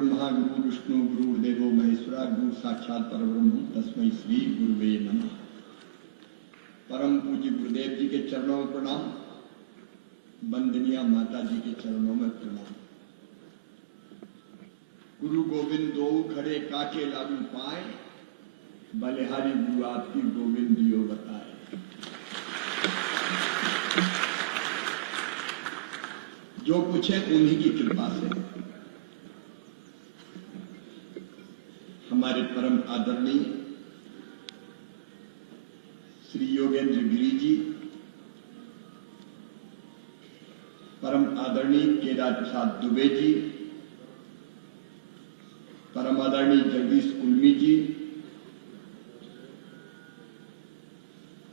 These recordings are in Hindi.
ब्रह्मा गुरु विष्णु गुरुर्देवो महेश्वरा गुरु साक्षात परब्रह्म तस्मै श्री गुरुवे नमः। परम पूज्य गुरुदेव जी के चरणों में प्रणाम, वंदनीय माता जी के चरणों में प्रणाम। गुरु गोविंद दो खड़े काके लागू पाए, बलिहारी गुरु आपकी गोविंद दियो बताए। जो कुछ है उन्हीं की कृपा से। हमारे परम आदरणीय श्री योगेंद्र गिरी जी, परम आदरणीय केदार प्रसाद दुबे जी, परम आदरणीय जगदीश कुलमी जी,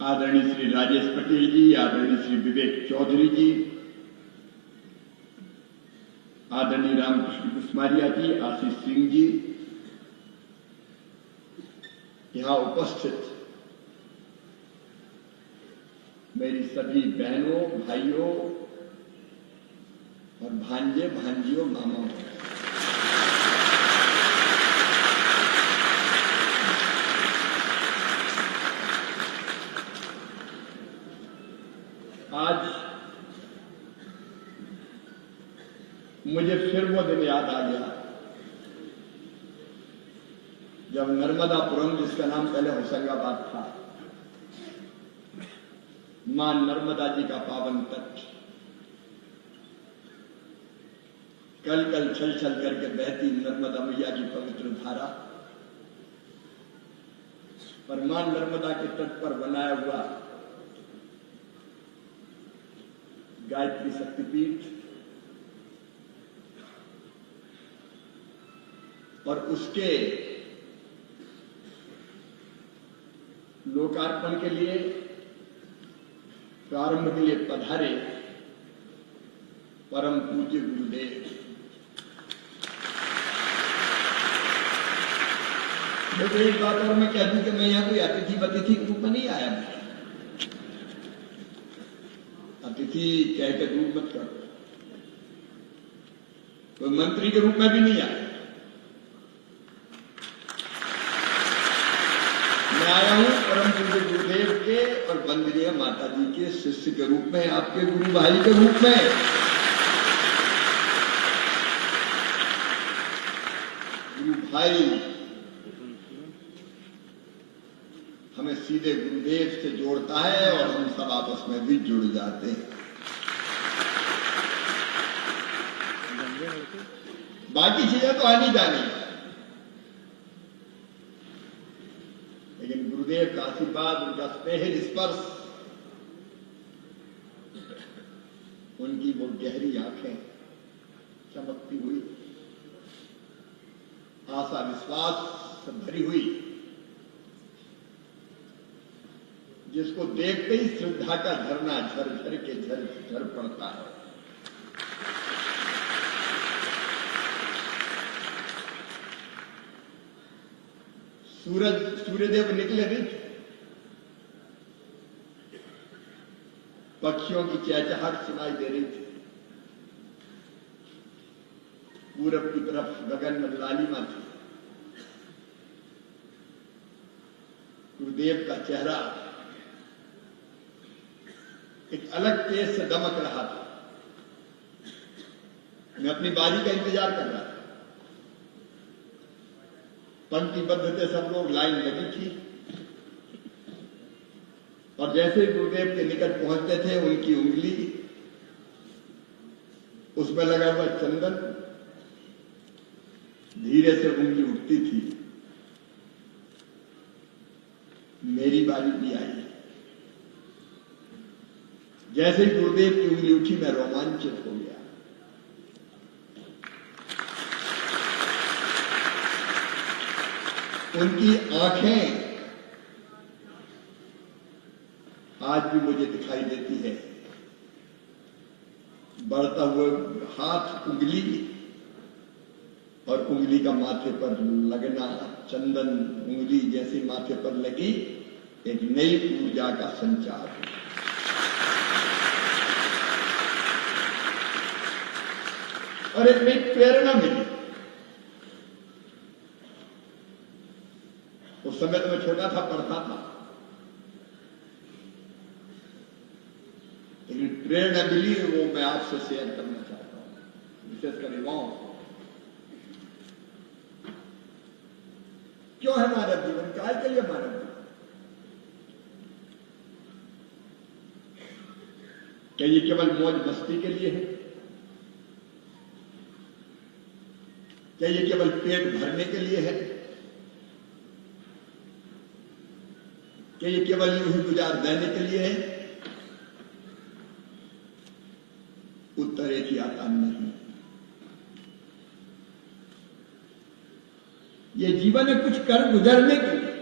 आदरणीय श्री राजेश पटेल जी, आदरणीय श्री विवेक चौधरी जी, आदरणीय रामकृष्ण कुसमारिया जी, आशीष सिंह जी, यहां उपस्थित मेरी सभी बहनों, भाइयों और भांजे भांजियों, मामाओं, आज मुझे फिर वो दिन याद आ गया जब नर्मदापुरम, जिसका नाम पहले होशंगाबाद था, मां नर्मदा जी का पावन तट कल कल छल छल करके बहती नर्मदा मैया की पवित्र धारा, पर मां नर्मदा के तट पर बनाया हुआ गायत्री शक्तिपीठ और उसके लोकार्पण के लिए, प्रारंभ के लिए पधारे परम पूज्य गुरुदेव। देखो, एक बात और मैं कह दूं कि मैं यहां कोई अतिथि के रूप में नहीं आया। अतिथि कह के दूर मत करो, कोई मंत्री के रूप में भी नहीं आया। मैं आया हूं परम पूज्य गुरुदेव के और वंदनीय माता जी के शिष्य के रूप में, आपके गुरु भाई के रूप में। गुरु भाई हमें सीधे गुरुदेव से जोड़ता है और हम सब आपस में भी जुड़ जाते हैं। बाकी चीजें तो आनी जानी है, लेकिन गुरुदेव का आशीर्वाद, उनका स्नेह स्पर्श, उनकी वो गहरी आंखें चमकती हुई, आशा विश्वास से भरी हुई, जिसको देखते ही श्रद्धा का झरना झर झर के झर पड़ता है। सूर्यदेव निकले नहीं थे, पक्षियों की चहचहाहट सुनाई दे रही थी, पूरब की तरफ गगन में लालिमा थी, गुरुदेव का चेहरा एक अलग तेज से दमक रहा था। मैं अपनी बारी का इंतजार कर रहा था। पंक्तिबद्ध थे सब लोग, लाइन लगी थी, और जैसे ही गुरुदेव के निकट पहुंचते थे, उनकी उंगली, उसमें लगा हुआ चंदन, धीरे से उंगली उठती थी। मेरी बारी भी आई। जैसे ही गुरुदेव की उंगली उठी, मैं रोमांचित हो गया। उनकी आंखें आज भी मुझे दिखाई देती है, बढ़ता हुआ हाथ, उंगली, और उंगली का माथे पर लगना, चंदन उंगली जैसी माथे पर लगी, एक नई ऊर्जा का संचार। और एक नई प्रेरणा मिली। उस समय तो मैं छोटा था, पढ़ता था, लेकिन प्रेरणा मिली वो मैं आपसे शेयर करना चाहता हूं, विशेषकर युवाओं को। क्यों है मानव जीवन? काय के लिए मानव जीवन? क्या ये केवल मौज मस्ती के लिए है? क्या ये केवल पेट भरने के लिए है? क्या ये केवल यूं ही गुजार देने के लिए है? उत्तर एक ही आता नहीं। ये जीवन है कुछ कर गुजरने के लिए।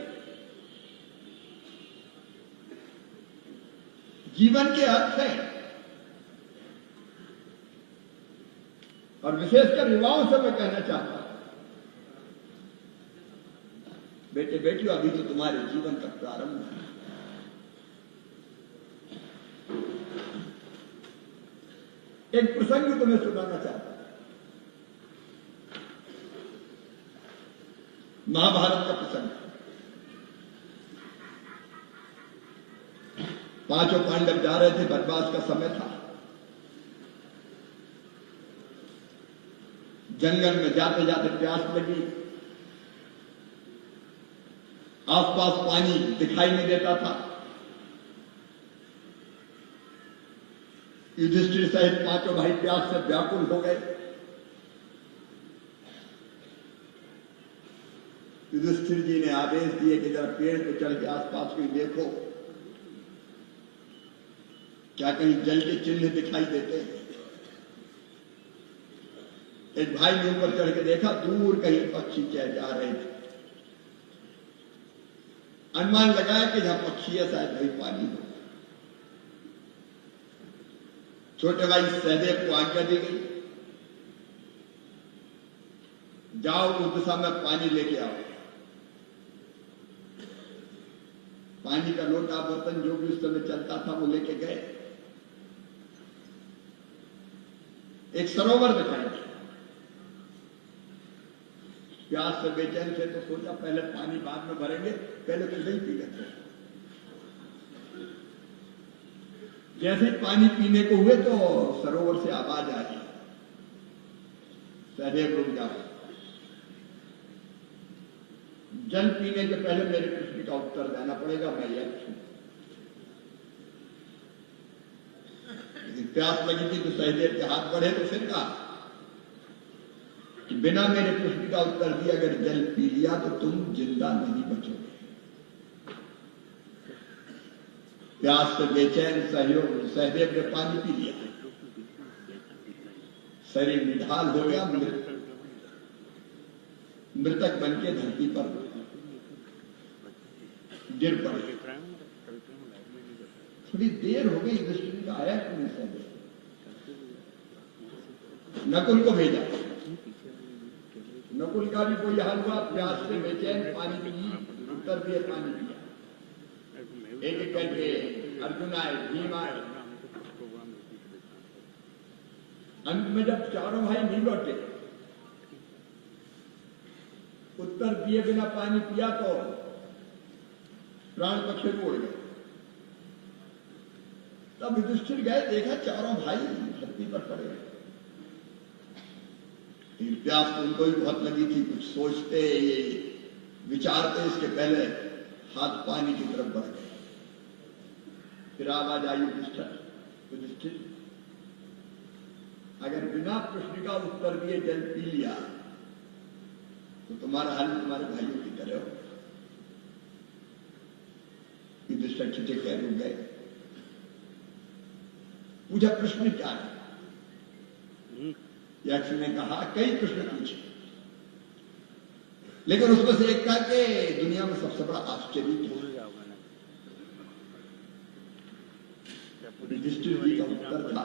जीवन के अर्थ है, और विशेषकर युवाओं से मैं कहना चाहता हूं, बेटे बेटियों, अभी तो तुम्हारे जीवन का प्रारंभ है। एक प्रसंग तुम्हें सुनाना चाहता हूं, महाभारत का प्रसंग। पांचों पांडव जा रहे थे, वनवास का समय था। जंगल में जाते जाते प्यास लगी, आसपास पानी दिखाई नहीं देता था। युधिष्ठिर सहित पांचों भाई प्यास से व्याकुल हो गए। युधिष्ठिर जी ने आदेश दिए कि जरा पेड़ पर चढ़ के आसपास कोई देखो, क्या कहीं जल के चिन्ह दिखाई देते हैं। एक भाई ने ऊपर चढ़ के देखा, दूर कहीं पक्षी चल जा रहे थे। अनुमान लगाया कि जहां पक्षी है शायद वही पानी हो। छोटे भाई सहदेव को आज्ञा दी गई, जाओ उस दिशा में पानी लेके आओ। पानी का लोटा बर्तन जो भी उस समय चलता था वो लेके गए। एक सरोवर दिखाई दिया। प्यास से बेचैन थे तो सोचा पहले पानी बाद में भरेंगे, पहले तो नहीं पी लेते। जैसे ही पानी पीने को हुए तो सरोवर से आवाज आई, सहदेव रुक जाओ, जल पीने के पहले मेरे प्रश्न का उत्तर देना पड़ेगा, मैं यह हूं। प्यास लगी थी तो सहदेव के हाथ बढ़े तो फिर कहा कि बिना मेरे प्रश्न का उत्तर दिए अगर जल पी लिया तो तुम जिंदा नहीं बचोगे। प्यास से बेचैन सहदेव ने पानी पी लिया, शरीर निढाल हो गया, मृतक बन के धरती पर गिर पड़े। थोड़ी देर हो गई, युधिष्ठिर का आया क्यों नहीं सहदेव? नकुल को भेजा। नकुल का भी कोई हाल हुआ, प्यास से बेचैन, पानी पी, उत्तर दिए पानी पिया। एक एक करके अर्जुन आए, भीम आए। अंत में जब चारों भाई नहीं लौटे, उत्तर दिए बिना पानी पिया तो प्राण पक्षी उड़ गए। तब युधिष्ठिर गए, देखा चारों भाई धरती पर पड़े। प्यास तो उनको भी बहुत लगी थी, कुछ सोचते ये विचारते इसके पहले हाथ पानी की तरफ बढ़ गए। फिर आवाज आई, युधिष्ठिर अगर बिना प्रश्न का उत्तर दिए जल पी लिया तो तुम्हारा हाल तुम्हारे भाइयों की तरह हो। युधिष्ठिर ठिठक रुक गए। पूछा प्रश्न क्या है? यक्ष ने कहा कई प्रश्न पूछे, लेकिन उसमें से एक था कि दुनिया में सबसे बड़ा आश्चर्य क्या? युधिष्ठिर जी का उत्तर था,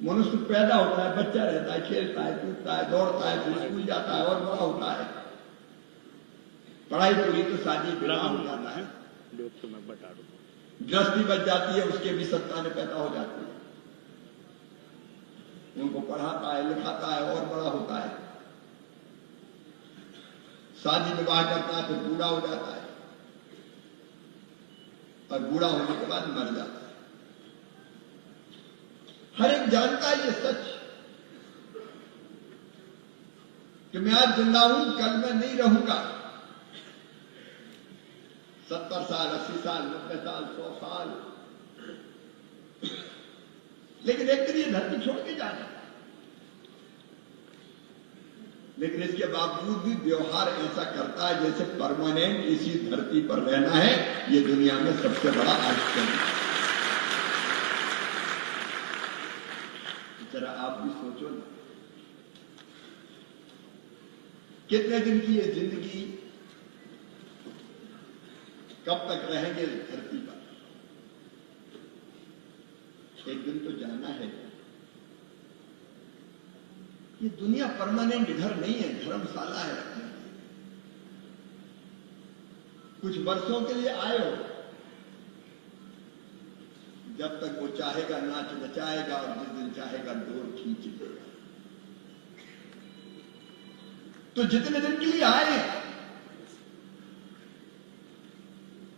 मनुष्य पैदा होता है, बच्चा रहता है, खेलता है, कूदता है, दौड़ता है, फिर स्कूल जाता है और बड़ा होता है, पढ़ाई पूरी तो शादी विवाह हो जाता है, गृहस्थी बच जाती है, उसके भी संतानें पैदा हो जाती है, उनको पढ़ाता है, लिखाता है और बड़ा होता है। शादी विवाह करता है, फिर बूढ़ा हो जाता है और बूढ़ा होने के बाद मर जाता है। हर एक जानता है ये सच कि मैं आज जिंदा हूं, कल मैं नहीं रहूंगा। 70 साल, 80 साल, 90 साल, 100 साल, लेकिन एक दिन ये धरती छोड़ के जाना। लेकिन इसके बावजूद भी व्यवहार ऐसा करता है जैसे परमानेंट इसी धरती पर रहना है। ये दुनिया में सबसे बड़ा आश्चर्य है। जरा आप भी सोचो ना, कितने दिन की ये जिंदगी, कब तक रहेंगे धरती पर? एक दिन तो जाना है। ये दुनिया परमानेंट घर नहीं है, धर्मशाला है। कुछ वर्षों के लिए आए हो, जब तक वो चाहेगा नाच नचाएगा और जिस दिन चाहेगा डोर खींच लेगा। तो जितने दिन के लिए आए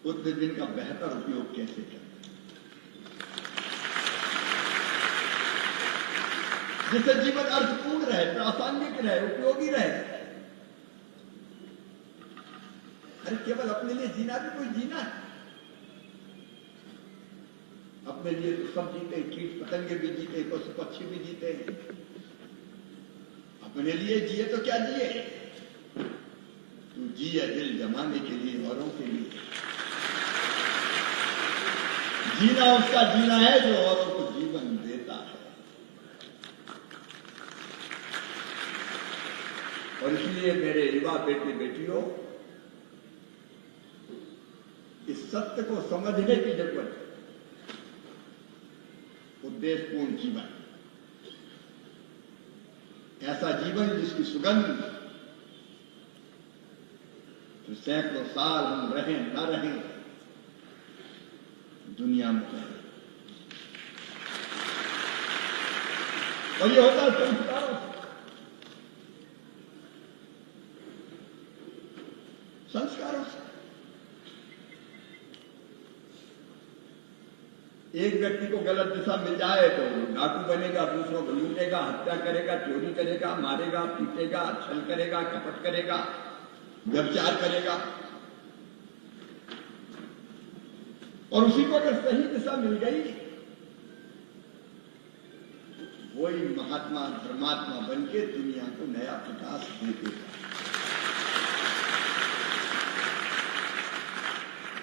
उतने दिन का बेहतर उपयोग कैसे करें, जिससे जीवन अर्थपूर्ण रहे, प्रासंगिक रहे, उपयोगी रहे। अरे केवल अपने लिए जीना भी कोई जीना है? अपने लिए तो सब जीते, कीट पतंगे भी जीते, पशु पक्षी भी जीते। अपने लिए जिए तो क्या जिए? तू जिए दिल जमाने के लिए, औरों के लिए। जीना उसका जीना है जो औरों को जीवन देता है। और इसलिए मेरे युवा बेटे बेटियों, इस सत्य को समझने की जरूरत है। उद्देश्यपूर्ण जीवन, ऐसा जीवन जिसकी सुगंध जो सैकड़ों साल हम रहें न रहें, दुनिया में रहे। और ये होता है संस्कारों से। संस्कारों से एक व्यक्ति को गलत दिशा मिल जाए तो डाकू बनेगा, दूसरों को लूटेगा, हत्या करेगा, चोरी करेगा, मारेगा, पीटेगा, छल करेगा, कपट करेगा, व्यभिचार करेगा। और उसी को अगर सही दिशा मिल गई, वही महात्मा धर्मात्मा बनके दुनिया को नया प्रकाश दे देगा।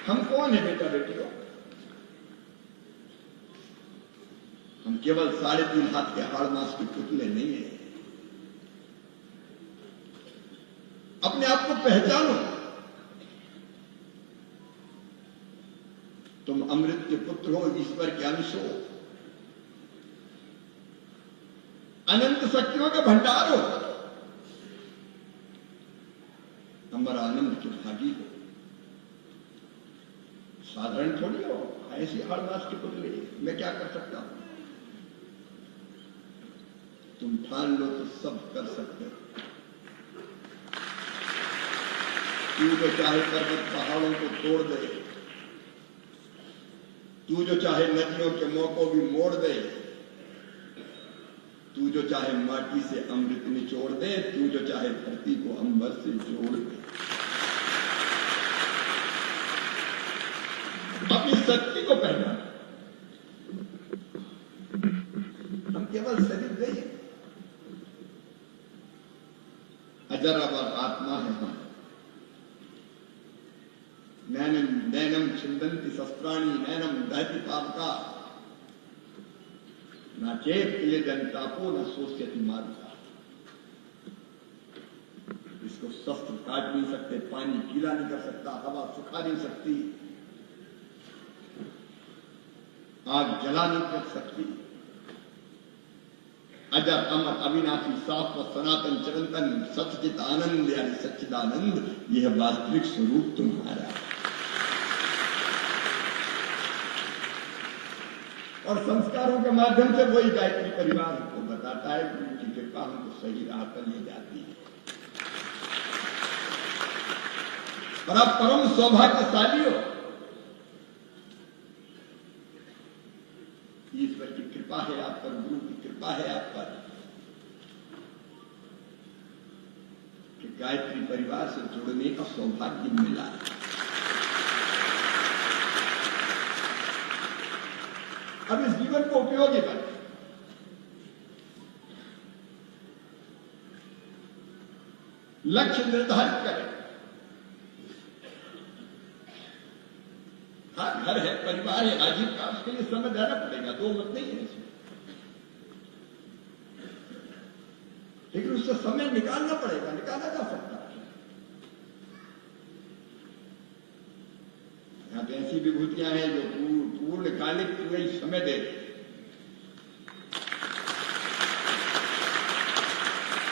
हम कौन है बेटा बेटियों? हम केवल 3.5 हाथ के हाड़ मांस के पुतले नहीं है। अपने आप को पहचानो। तुम अमृत के पुत्र हो, ईश्वर के अंश हो, अनंत शक्तियों के भंडार हो, अमर आनंद के भागी हो। साधारण थोड़ी हो, ऐसी हाड़ मांस के पुतले मैं क्या कर सकता हूं? तुम ठान लो तो सब कर सकते हो। तू जो चाहे पर्वत पहाड़ों को तोड़ दे, तू जो चाहे नदियों के मुंह को भी मोड़ दे, तू जो चाहे माटी से अमृत निचोड़ दे, तू जो चाहे धरती को अंबर से जोड़ दे। अपनी शक्ति को पहचान। हम केवल शरीर नहीं है, अजरामर आत्मा है हम। नैनम नैनम छिंदन्ति शस्त्राणि नैनम दहति पावका न चेत इलेदंतापो न सोच्यति मारुता। इसको शस्त्र काट नहीं सकते, पानी गीला नहीं कर सकता, हवा सुखा नहीं सकती, आग जला नहीं कर सकती। अजर अमर अविनाशी शाश्वत सनातन चिरंतन सच्चित आनंद यानी सच्चिदानंद, यह वास्तविक स्वरूप तुम्हारा है। और संस्कारों के माध्यम से वही गायत्री परिवार को बताता है कि उनकी कृपा हमको सही राह पर ले जाती है। और आप परम सौभाग्यशाली हो। ईश्वर की कृपा है आप पर, गुरु की कृपा है आप पर कि गायत्री परिवार से जुड़ने का सौभाग्य मिला है। अब इस जीवन को उपयोगी बने, लक्ष्य निर्धारित करें। हाँ, घर है, परिवार है, आजीविका, उसके लिए समय देना पड़ेगा, दो मत नहीं है इसमें, लेकिन उससे समय निकालना पड़ेगा, निकाला जा सकता है। यहां तो ऐसी विभूतियां हैं जो पूर्णकालिक पूरे समय दे,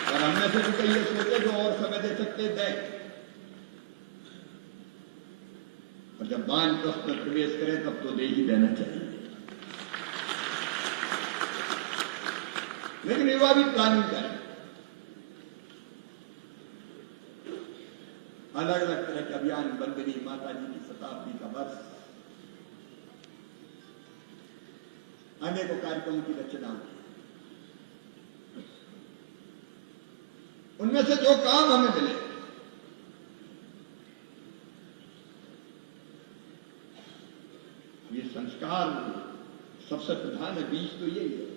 और हमने से भी कई ये सोचे जो और समय दे सकते दें, और जब वानप्रस्थ में प्रवेश करें तब तो दे ही देना चाहिए। लेकिन युवा भी प्लानिंग करें, अलग अलग तरह के अभियान, बंदनी माता जी की शताब्दी का वर्ष, अनेकों कार्यक्रमों की रचना, उनमें से जो काम हमें मिले ये संस्कार सबसे प्रधान है, बीज तो यही है।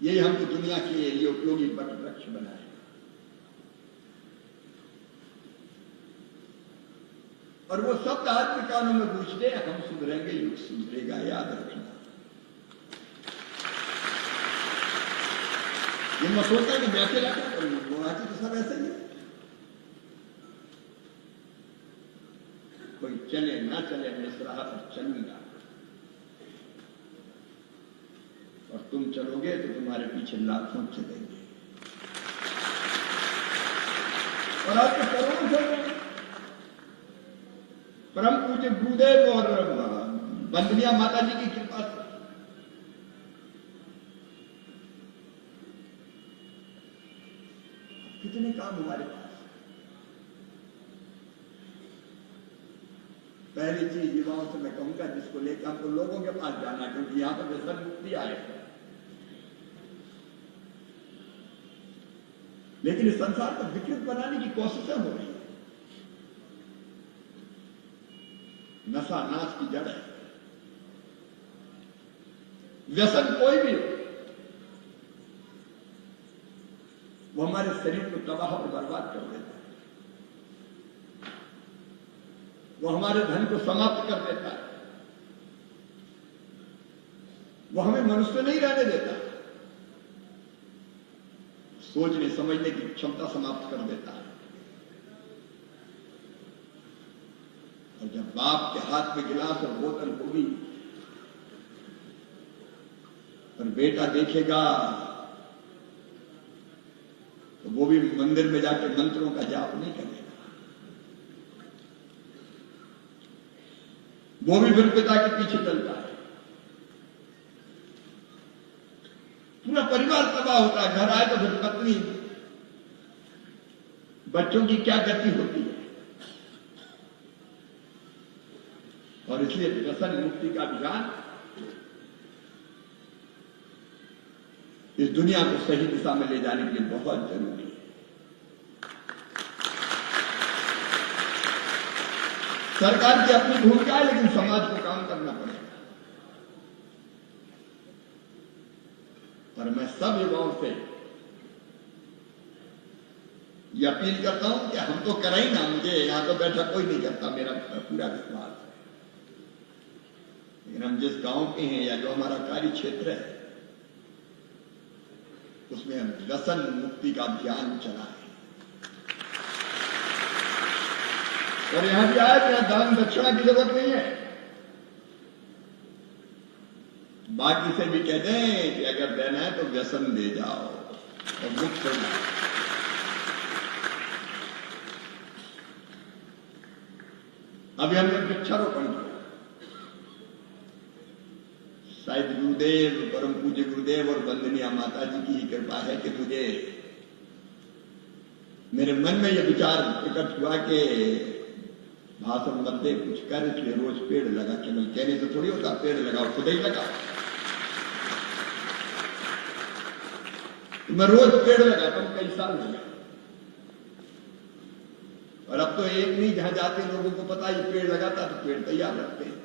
यही हमको दुनिया के लिए उपयोगी वट वृक्ष बनाए। और वो शब्द आत्म कानों में पूछते, हम सुधरेंगे, युग सुधरेगा, याद रखना। ये मैं सोचता है कि मैं अकेला क्या करूंगा, वो आज तो सब ऐसे ही है। कोई चले ना चले, मैं इस राह पर चलूंगा, और तुम चलोगे तो तुम्हारे पीछे लाखों चलेंगे, और आपके करोड़ों चल रहे हैं। परम पूज्य गुरुदेव और बंदनिया माता जी की कृपा से कितने काम हमारे पास। पहली चीज युवाओं से मैं कहूंगा, जिसको लेकर हमको लोगों के पास जाना, क्योंकि यहां पर व्यसन मुक्ति आए, लेकिन इस संसार को विकृत बनाने की कोशिशें हो रही है। नशा नाश की जड़ है। व्यसन कोई भी हो, वो हमारे शरीर को तबाह और बर्बाद कर देता है, वो हमारे धन को समाप्त कर देता है, वो हमें मनुष्य नहीं रहने देता, सोचने समझने की क्षमता समाप्त कर देता है। और जब बाप के हाथ में गिलास और बोतल होगी और बेटा देखेगा तो वो भी मंदिर में जाके मंत्रों का जाप नहीं करेगा, वो भी फिर पिता के पीछे चलता है। पूरा परिवार तबाह होता है। घर आए तो फिर पत्नी, बच्चों की क्या गति होती है। और इसलिए व्यसन मुक्ति का अभियान इस दुनिया को सही दिशा में ले जाने के लिए बहुत जरूरी है। सरकार की अपनी भूमिका है, लेकिन समाज को काम करना पड़ेगा। और मैं सब युवाओं से यह अपील करता हूं कि हम तो करें ही ना, मुझे यहां तो बैठा कोई नहीं करता, मेरा पूरा विश्वास है, लेकिन हम जिस गांव के हैं या जो हमारा कार्य क्षेत्र है उसमें हम व्यसन मुक्ति का अभियान चलाएं। और यहां भी आए तो दान दक्षिणा की जरूरत नहीं है। बाकी से भी कह दें कि अगर देना है तो व्यसन दे जाओ और मुक्त हो जाओ। अभी हमने वृक्षारोपण किया। शायद गुरुदेव, परम पूज्य गुरुदेव और वंदनीय माता जी की ही कृपा है कि मुझे मेरे मन में यह विचार प्रकट हुआ कि भाषण मत दे, कुछ कर, इसलिए रोज पेड़ लगा। केवल कहने से थोड़ी होता, पेड़ लगाओ, खुद ही लगा। मैं रोज पेड़ लगाता हूं, कई साल हो गए। और अब तो एक नहीं, जहां जाते लोगों को पता ही पेड़ लगाता तो पेड़ तैयार रखते हैं।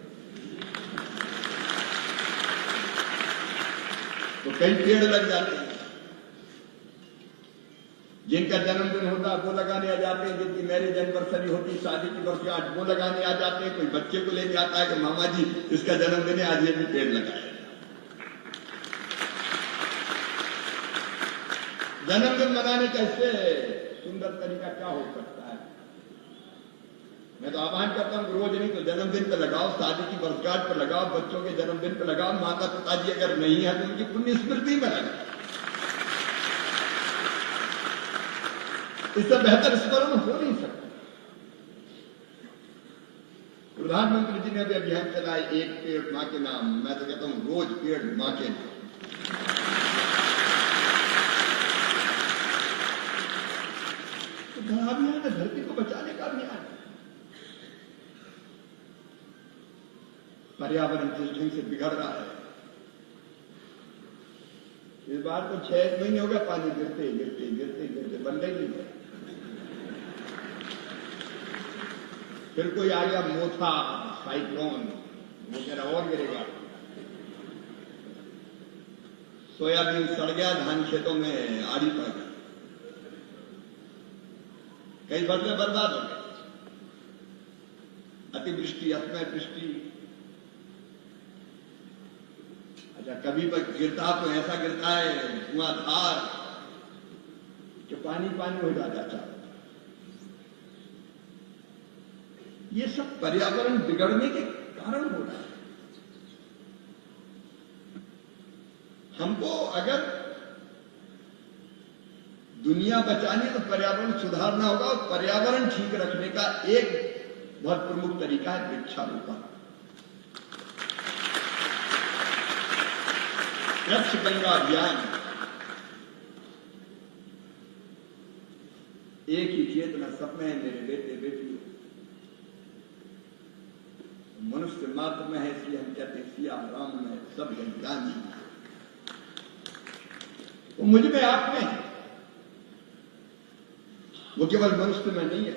तो कई पेड़ लग जाते हैं। जिनका जन्मदिन होता है वो लगाने आ जाते हैं, जिनकी मैरिज एनिवर्सरी होती, शादी की वर्षगांठ, वो लगाने आ जाते हैं। कोई बच्चे को लेके आता है कि मामा जी इसका जन्मदिन है, आज ये भी पेड़ लगाए। जन्मदिन मनाने का इससे सुंदर तरीका क्या हो सकता है? मैं तो आह्वान करता हूं, रोज नहीं तो जन्मदिन पे लगाओ, शादी की वर्षगांठ पर लगाओ, बच्चों के जन्मदिन पे लगाओ, माता पिताजी अगर नहीं है तो उनकी पुण्य स्मृति में लगाओ। इससे बेहतर स्मरण हो नहीं सकता। प्रधानमंत्री जी ने भी अभियान चलाया, एक पेड़ मां के नाम। मैं तो कहता हूं रोज पेड़ मां के नाम। तो बड़ा अभियान है, धरती को बचाने का अभियान है। पर्यावरण जिस ढंग से बिगड़ रहा है, इस बार तो 6 महीने हो गया पानी गिरते गिरते गिरते गिरते बंद ही नहीं। फिर कोई आ गया मोथा, साइक्लोन, वो मेरा और गिरेगा। सोयाबीन सड़ गया, धान खेतों में आड़ी पड़ गई, कई फसलें बर्बाद हो गई। अतिवृष्टि, असमय वृष्टि। अच्छा, कभी गिरता तो ऐसा गिरता है धुआंधार कि पानी पानी हो जाता है। ये सब पर्यावरण बिगड़ने के कारण हो रहा है। हमको अगर दुनिया बचानी तो पर्यावरण सुधारना होगा, और पर्यावरण ठीक रखने का एक बहुत प्रमुख तरीका है वृक्षारोपण। वृक्ष गंगा अभियान एक ही चेतना, सब में है मेरे बेटे बेटियों। मनुष्य मात्र में है, इसलिए हम कहते हैं सिया राम में सब ज्ञानी। वो मुझ में, आप में है, वो केवल मनुष्य में नहीं है,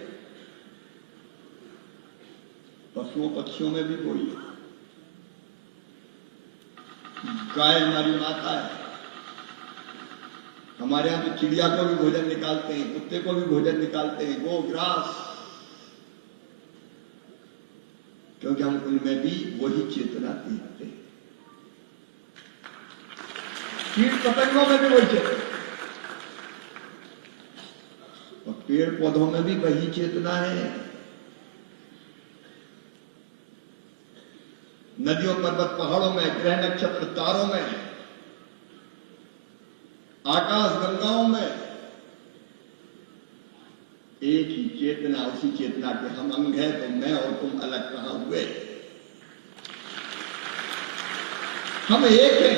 पशुओं पक्षियों में भी कोई है। गाय हमारी माता है। हमारे यहां तो चिड़िया को भी भोजन निकालते हैं, कुत्ते को भी भोजन निकालते हैं, गो ग्रास, क्योंकि हम उनमें भी वही चेतना देखते हैं। कीट पतंगों में भी वही चेतना, और पेड़ पौधों में भी वही चेतना है। नदियों, पर्वत, पहाड़ों में, ग्रह, नक्षत्र, तारों में, आकाश गंगाओं में एक ही चेतना, उसी चेतना के हम अंग हैं। तो मैं और तुम अलग कहां हुए? हम एक हैं।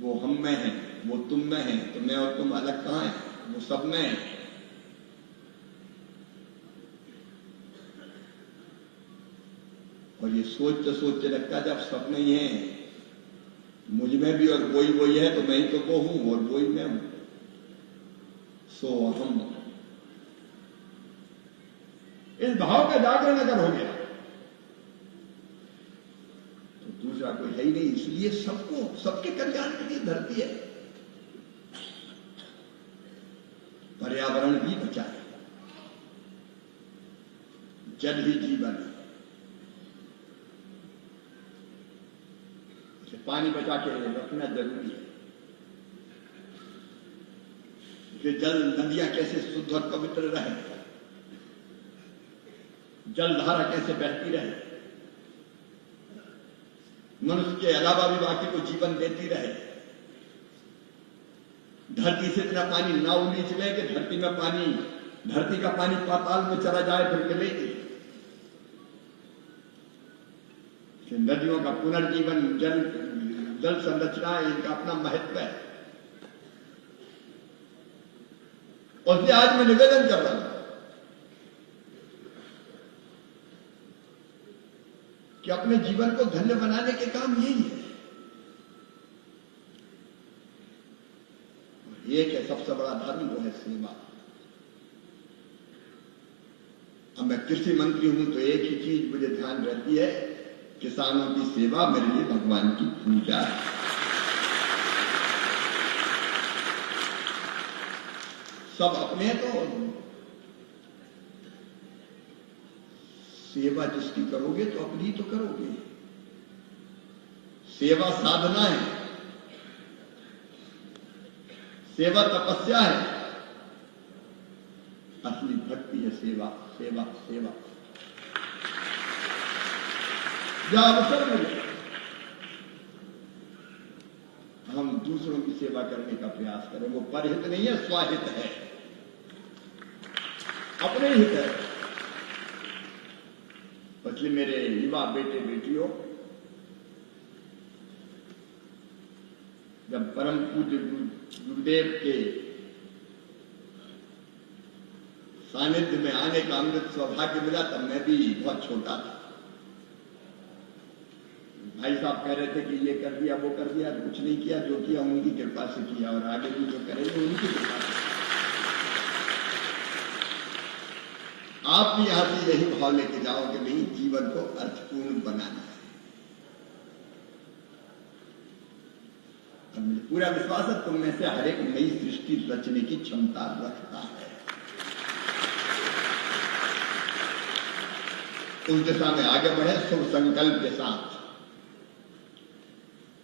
वो हम में है, वो तुम में है, तो मैं और तुम अलग कहां हैं? वो सब में है। और ये सोचते सोचते लगता है जब सब में ही है, मुझ में भी, और वही वही है, तो मैं ही तो वो हूं और वही मैं हूं। सो हम, इस भाव का जागरण अगर हो गया तो दूसरा कोई है ही नहीं। इसलिए सबको, सबके कल्याण के लिए धरती है। पर्यावरण भी बचाए, जल ही जीवन है। पानी बचा के रखना जरूरी है। कि जल, नदियां कैसे शुद्ध और पवित्र रहे, जल धारा कैसे बहती रहे, मनुष्य के अलावा भी बाकी को जीवन देती रहे। धरती से इतना पानी ना उलीच ले कि धरती में पानी, धरती का पानी पाताल में चला जाए फिर मिलेगी। नदियों का पुनर्जीवन, जल संरचना, इनका अपना महत्व है। और इसलिए आज मैं निवेदन कर रहा हूं कि अपने जीवन को धन्य बनाने के काम यही है। एक है सबसे बड़ा धर्म, वो है सेवा। अब मैं कृषि मंत्री हूं तो एक ही चीज मुझे ध्यान रहती है, किसानों की सेवा मेरे लिए भगवान की पूजा है। सब अपने तो सेवा जिसकी करोगे तो अपनी तो करोगे। सेवा साधना है, सेवा तपस्या है, असली भक्ति है सेवा सेवा सेवा। जब अवसर मिले हम दूसरों की सेवा करने का प्रयास करें। वो परहित नहीं है, स्वाहित है, अपने हित है। इसलिए मेरे युवा बेटे बेटियों, जब परम पूज्य गुरुदेव के सानिध्य में आने का अमृत सौभाग्य मिला, तब मैं भी बहुत छोटा था। भाई साहब कह रहे थे कि ये कर दिया वो कर दिया, कुछ नहीं किया, जो किया उनकी कृपा से किया और आगे भी जो करेंगे उनकी कृपा से। आप भी यहां से यही भाव लेके जाओ कि नहीं, जीवन को अर्थपूर्ण बनाना है। और मुझे पूरा विश्वास है तुम में से हर एक नई सृष्टि रचने की क्षमता रखता है। उस दिशा में आगे बढ़े शुभ संकल्प के साथ,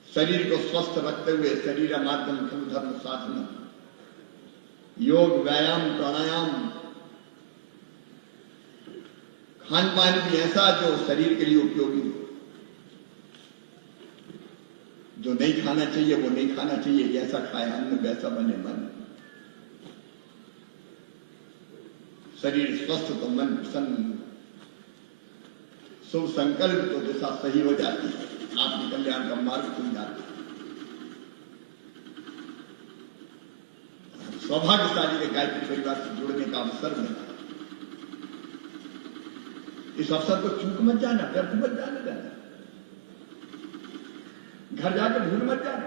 शरीर को स्वस्थ रखते हुए। शरीर माध्यम खलु धर्म साधन, योग व्यायाम प्राणायाम, खान पान भी ऐसा जो शरीर के लिए उपयोगी हो। जो नहीं खाना चाहिए वो नहीं खाना चाहिए, जैसा खाए अन्न वैसा बने मन। शरीर स्वस्थ तो मन प्रसन्न, शुभ संकल्प तो दिशा सही हो जाती है, आत्म कल्याण का मार्ग खुल जाता है। सौभाग्यशाली के गायत्री परिवार से जुड़ने का अवसर मिला। इस अवसर को चूक मत जाना, व्यर्थ मत जाने देना, घर जाकर भूल मत जाना।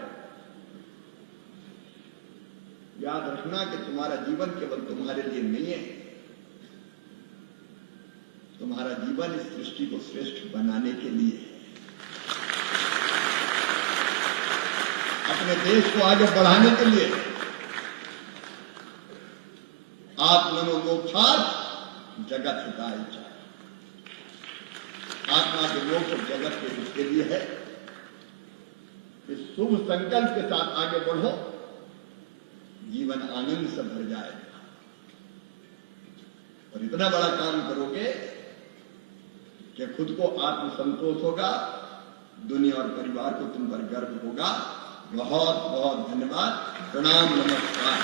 याद रखना कि तुम्हारा जीवन केवल तुम्हारे लिए नहीं है, तुम्हारा जीवन इस सृष्टि को श्रेष्ठ बनाने के लिए है, अपने देश को आगे बढ़ाने के लिए। आत्मनोमोक्षात् जगत हिताय च। आत्मा के मोक्ष और जगत के हित के लिए है। इस शुभ संकल्प के साथ आगे बढ़ो, जीवन आनंद से भर जाएगा। और इतना बड़ा काम करोगे कि खुद को आत्मसंतोष होगा, दुनिया और परिवार को तुम पर गर्व होगा। बहुत बहुत धन्यवाद। प्रणाम, नमस्कार।